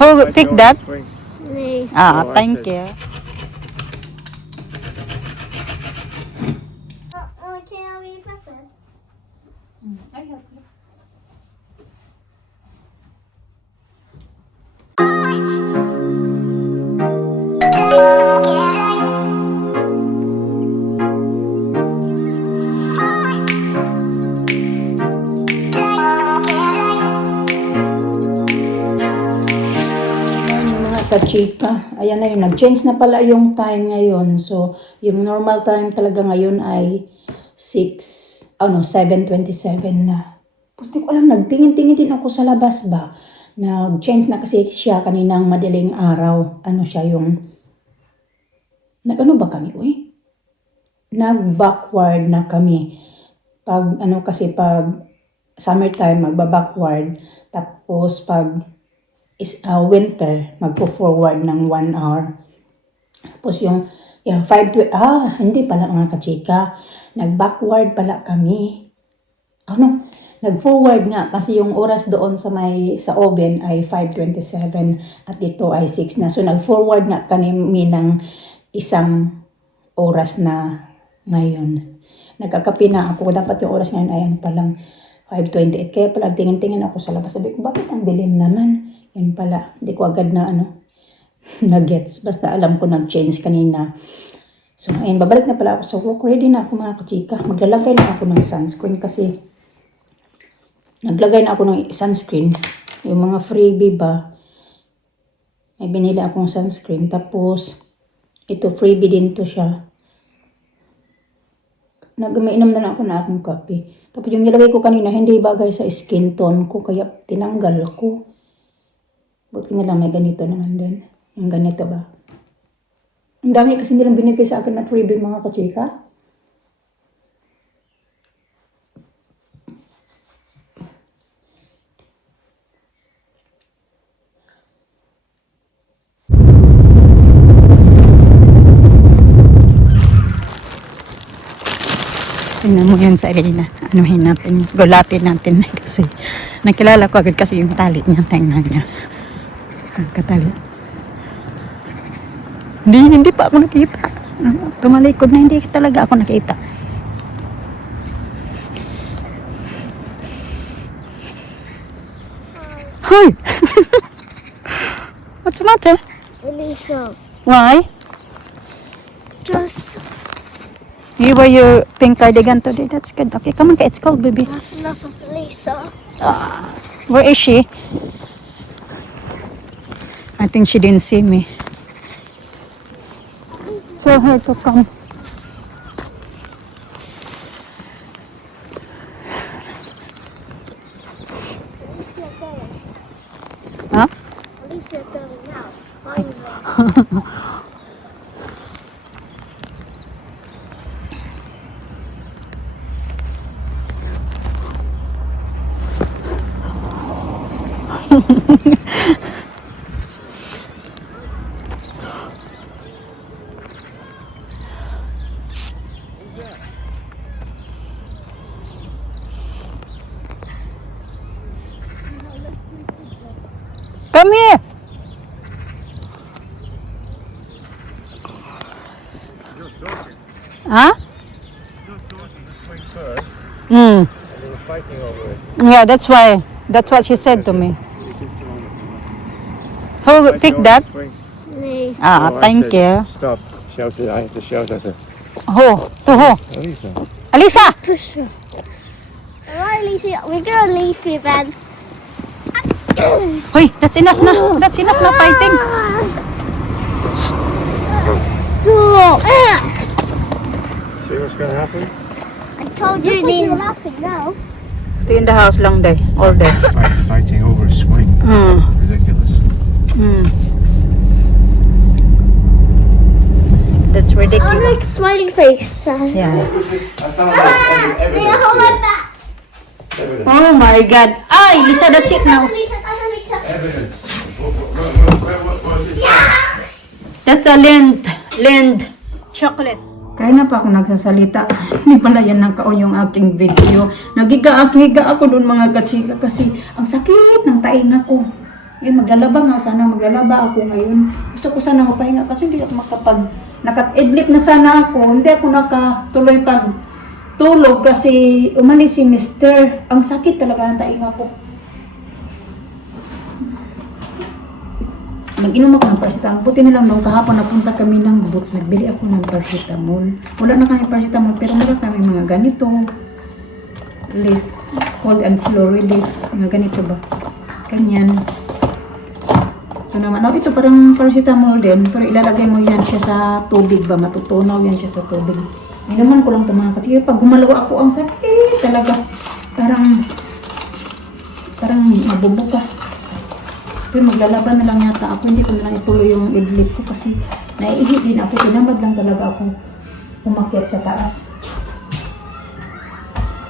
Who picked that? Me. Ah, Oh, I thank see. you. Can we press it? Morning mga kachika. Ayan na yun. Nag-change na pala yung time ngayon. So, yung normal time talaga ngayon ay 7:27 na. Tapos di ko alam, nagtingin-tingin din ako sa labas ba. Nag-change na kasi siya kaninang madaling araw. Ano siya yung... Ano ba kami, uy? Nag-backward na kami. Pag summertime, magba-backward. Tapos pag winter, magpo-forward ng 1 hour. Tapos yung 5 to, hindi pala mga kachika. Nag-backward pala kami. Nag-forward nga kasi yung oras doon sa oven ay 5:27 at dito ay 6 na. So nag-forward nga kami ng isang oras na ngayon. Nagkakape na ako. Dapat yung oras ngayon ay palang 5:28. Kaya pala tingin-tingin ako sa labas. Sabi ko, bakit ang dilim naman? Yan pala. Hindi ko agad na na-gets. Basta alam ko nag-change kanina. So, ayun, babalik na pala ako sa work. Ready na ako mga kachika. Maglalagay na ako ng sunscreen kasi naglagay na ako ng sunscreen. Yung mga freebie ba, may binili akong sunscreen. Tapos, ito freebie din to siya. Nagmainom na lang ako na akong kape. Tapos yung nilagay ko kanina, hindi bagay sa skin tone ko, kaya tinanggal ko. Buti na lang may ganito naman din. Yung ganito ba? Ang dami kasi nilang binigay sa akin na freebie mga kachika. Tingnan mo yun sa arena. Anuhin natin. Gulatin natin. Kasi nakilala ko agad kasi yung tali niya. Tingnan niya. Katali. Hindi pa ako nakita. Tumalikod na hindi talaga ako nakita. Hoy! What's the matter? Elisa, Why? just You wear your pink cardigan today. That's good. Okay, come on, it's cold, baby. have enough of Elisa. Where is she? I think she didn't see me. Tell her to come. At least you're going. Huh? At least you're going now. Finally. Come here. You're joking. Huh? You're joking. This swing first, Mm. and they were fighting over it. Yeah, that's why. That's what she said to me. Who Fighting picked over that? the swing. Me. Ah, So I thank said, you. Stop. Shouted. I had to shout at her. Who? To who? Elisa. Alisa! Push her. Alright, Elisa, we're gonna leave you then. Hoy, that's enough na. That's enough na fighting. Stop. See what's going to happen? I told you, you're laughing now. Stay in the house long day, all day. Fighting over a swing. Mm. Ridiculous. Mm. That's I ridiculous. like smiling face. Yeah. I found this evidence hold my here. back. Evidence. Oh my God. Ay, Lisa, that's it now. Lisa, Lisa. Evidence. What was it? Yeah. That's the Lind chocolate. Kaya na pa ako nagsasalita. Hindi pala yan nakaon yung aking video. Nagiga ako doon mga kachika kasi ang sakit ng tainga ko. maglalaba nga sana, maglalaba ako ngayon. Gusto ko sana mapahinga kasi hindi ako naka-idlip na sana ako. Hindi ako nakatuloy pag tulog kasi umalis si Mr. Ang sakit talaga ng tainga ko. Mag-inom ako ng paracetamol. Buti nilang nung kahapon napunta kami ng Boots, nagbili ako ng paracetamol. Wala na kami paracetamol pero meron kami mga ganitong leaf, cold and flu relief. Mga ganito ba? Ganyan. Ito naman. Oh, ito parang paracetamol din pero ilalagay mo yan siya sa tubig ba? Matutunaw yan siya sa tubig. Inaman ko lang ito mga kasi pag gumalaw ako ang sakit talaga. Parang mabubuka. Pero maglalaban na lang yata ako. Hindi ko na lang ituloy yung idlip ko kasi naiihi din ako. Tinamad lang talaga ako umakyat sa taas.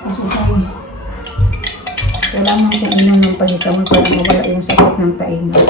Kasi tayo, kailangan kong inom ng paracetamol para mawala yung sakit ng tainga.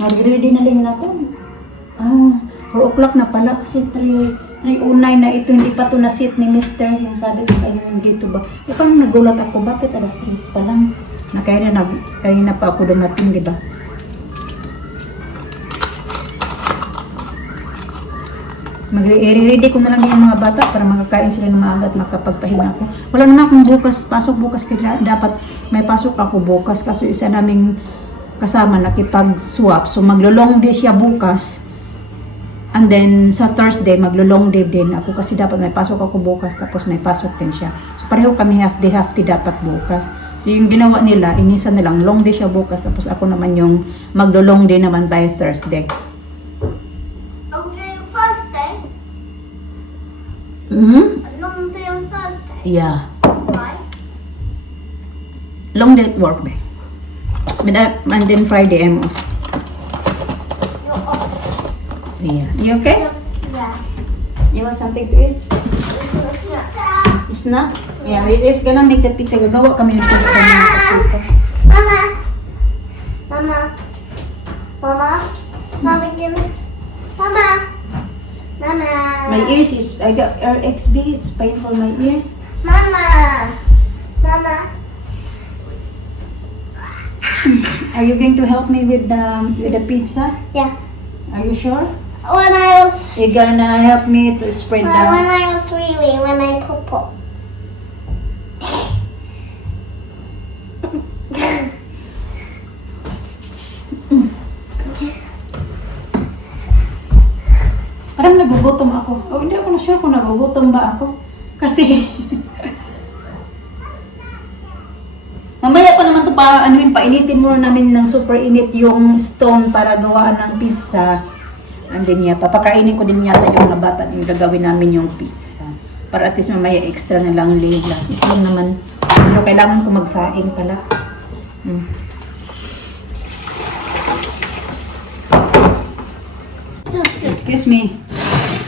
Mag-ready na din ako. 4 o'clock na pala kasi 3:09 na ito. Hindi pa to na-sit ni Mr. Yung sabi ko sa inyo yung dito ba. E parang nagulat ako. Bakit alas 3 pa lang? Kaya na pa ako dumating, di ba? Mag-ready ko na lang yung mga bata para makakain sila ng maaga at makapagpahinga ako. Wala naman akong pasok bukas kaya dapat may pasok ako bukas kasi isa naming kasama nakipag-swap. So maglo-long day siya bukas. And then sa Thursday maglo-long day din ako kasi dapat may pasok ako bukas tapos may pasok din siya. So pareho kami half day dapat bukas. So yung ginawa nila, inisa na lang long day siya bukas tapos ako naman yung maglo-long day naman by Thursday. A long day on Thursday. Yeah. Why? Long day at work, babe. And then Friday I'm off. You're off. Yeah. You okay? Yeah. You want something to eat? Snack? Yeah, it's gonna make the pizza. Gagawa kami ng pizza na kapito. Mama. Mama. Mama. Mama, give me. Mama. Mama. My ears is, I got RXB. It's painful my ears. Mama. Mama. Are you going to help me with the pizza? Yeah. Are you sure? When I was You're gonna help me to spread when the... I was wee when I poop. Parang nagugutom ako. Oh, hindi ako na sure kung nagugutom ba ako. Kasi... Mamaya pa naman ito painitin muna namin ng super init yung stone para gawaan ng pizza. And then papakainin ko din yata yung mga bata yung gagawin namin yung pizza. Para at least mamaya extra na lang layla. Ito lang naman. Pero kailangan ko magsaing pala. Excuse me.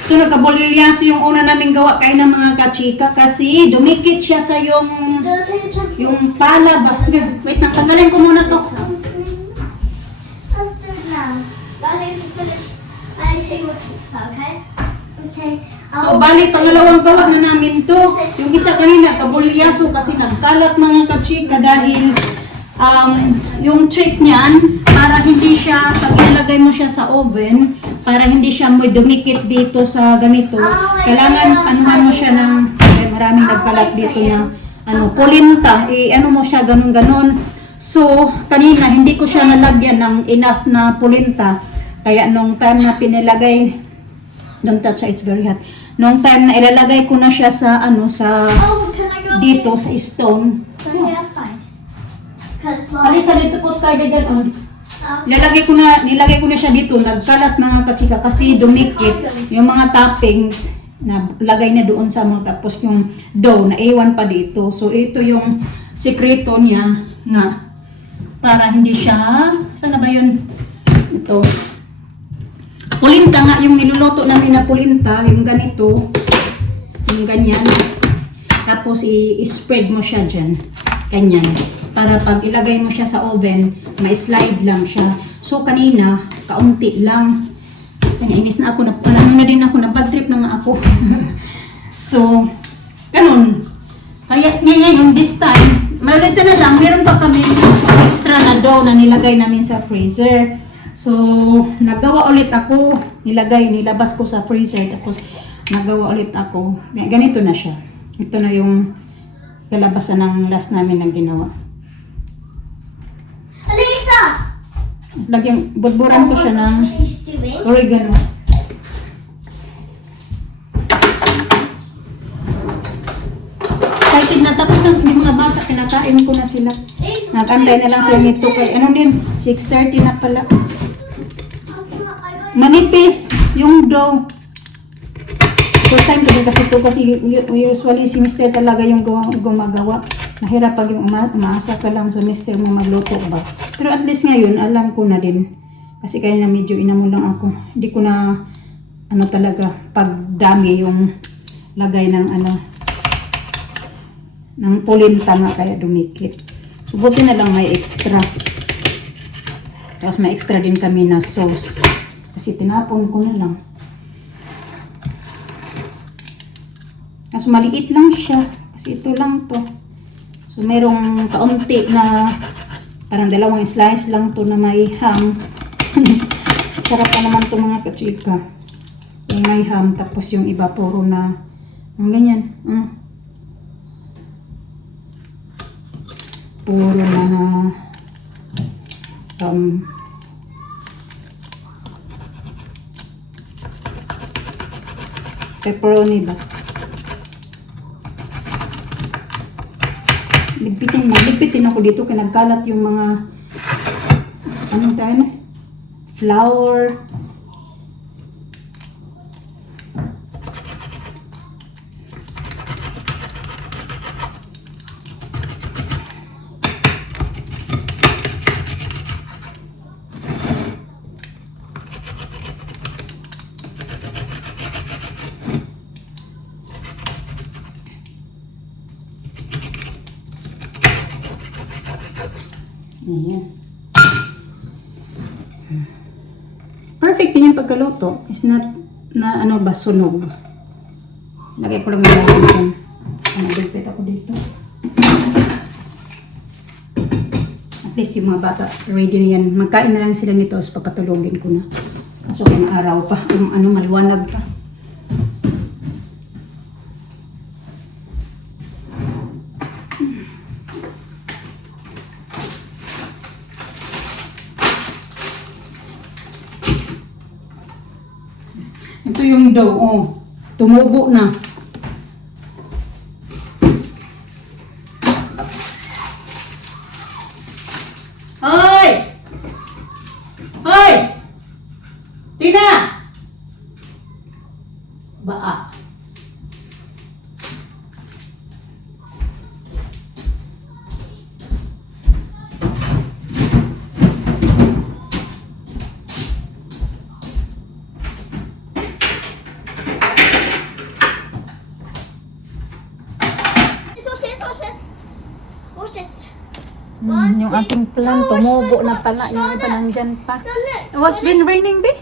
So nagkabolilyaso yung una naming gawa kaya ng mga kachika kasi dumikit siya sa yung pala ba? Okay, wait lang, tanggalin ko muna to. Let's do it now. Darling, to finish. I take my pizza, okay? Okay. So bali pangalawang gawa na namin to. Yung isa kanina kabolilyaso kasi nagkalat mga kachika dahil yung trick niyan para hindi siya pag ilagay mo siya sa oven para hindi siya may dumikit dito sa ganito. Kailangan anuhan mo siya ng maraming nagkalat dito na pulinta. Ano mo siya ganun-ganon. So kanina hindi ko siya nalagyan ng enough na pulinta. Kaya nung time na pinilagay, don't touch it, it's very hot. Nung time na ilalagay ko na siya sa dito sa stone. Alisa dito po cardigan on. Nilagay ko na siya dito, nagkalat mga kachika kasi dumikit yung mga toppings na lagay na doon sa mga tapos yung dough na iwan pa dito. So ito yung sekreto niya nga para hindi siya, saan na ba yun? Ito. Pulinta nga yung niluluto namin na pulinta, yung ganito, yung ganyan. Tapos i-spread mo siya dyan. Ganyan. Para pag ilagay mo siya sa oven, may slide lang siya. So kanina, kaunti lang. Inis na ako, na din ako, bad trip na nga ako. So, ganun. Kaya ngayon, this time, malita na lang, meron pa kami extra na dough na nilagay namin sa freezer. So, nagawa ulit ako, nilabas ko sa freezer, tapos nagawa ulit ako. Ganito na siya. Ito na yung kalabasan ng last namin na ginawa. Alisa! Lagyan, budburan ko siya ng She's doing. oregano. Excited na, tapos ng hindi mga bata, kinakain ko na sila. Nag-antay na lang sila nito kay, ano din, 6:30 na pala. Manipis yung dough. First time ko din kasi ito, kasi usually si Mr. talaga yung gumagawa. Nahirap pag yung umaasa ka lang sa Mr. mo magluto ba. Pero at least ngayon, alam ko na din. Kasi kaya na medyo inamo lang ako. Hindi ko na, ano talaga, pagdami yung lagay ng ano, ng pulinta nga kaya dumikit. So, buti na lang may extra. Tapos may extra din kami na sauce. Kasi tinapon ko na lang. Kaso maliit lang siya. Kasi ito lang to. So merong kaunti na parang dalawang slice lang to na may ham. Sarap pa naman to mga kachika. Yung may ham. Tapos yung iba puro na ang ganyan. Puro na pepperoni ba? Ligpitin ako dito kaya nagkalat yung mga anong tayo na? Flour. Ayan. Perfect din yung pagkaluto. It's not na ano ba, sunog. Lagay ko lang yung dyan. Nagulpit ako dito. At least yung mga bata, ready na yan. Magkain na lang sila nito, tapos papatulogin ko na. Kaso kung araw pa, kung ano, maliwanag pa. Ito yung dough, oh. Tumubo na. Hoy! Hoy! Tina! Baa. Watch this. Yung ating plant, tumubo na pala. Yung iba nandyan pa. No, look. It was been raining, be?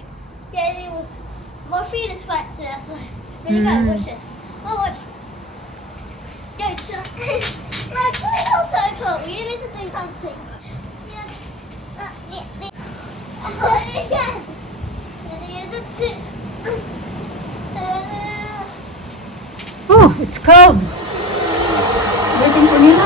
Yeah, it was. My feet is flat, so that's why. There you go. Watch this. Oh, watch. Go, shut. My feet are so cool. You need to do something. Yes. Again. Oh, it's cold. Waiting for Nina.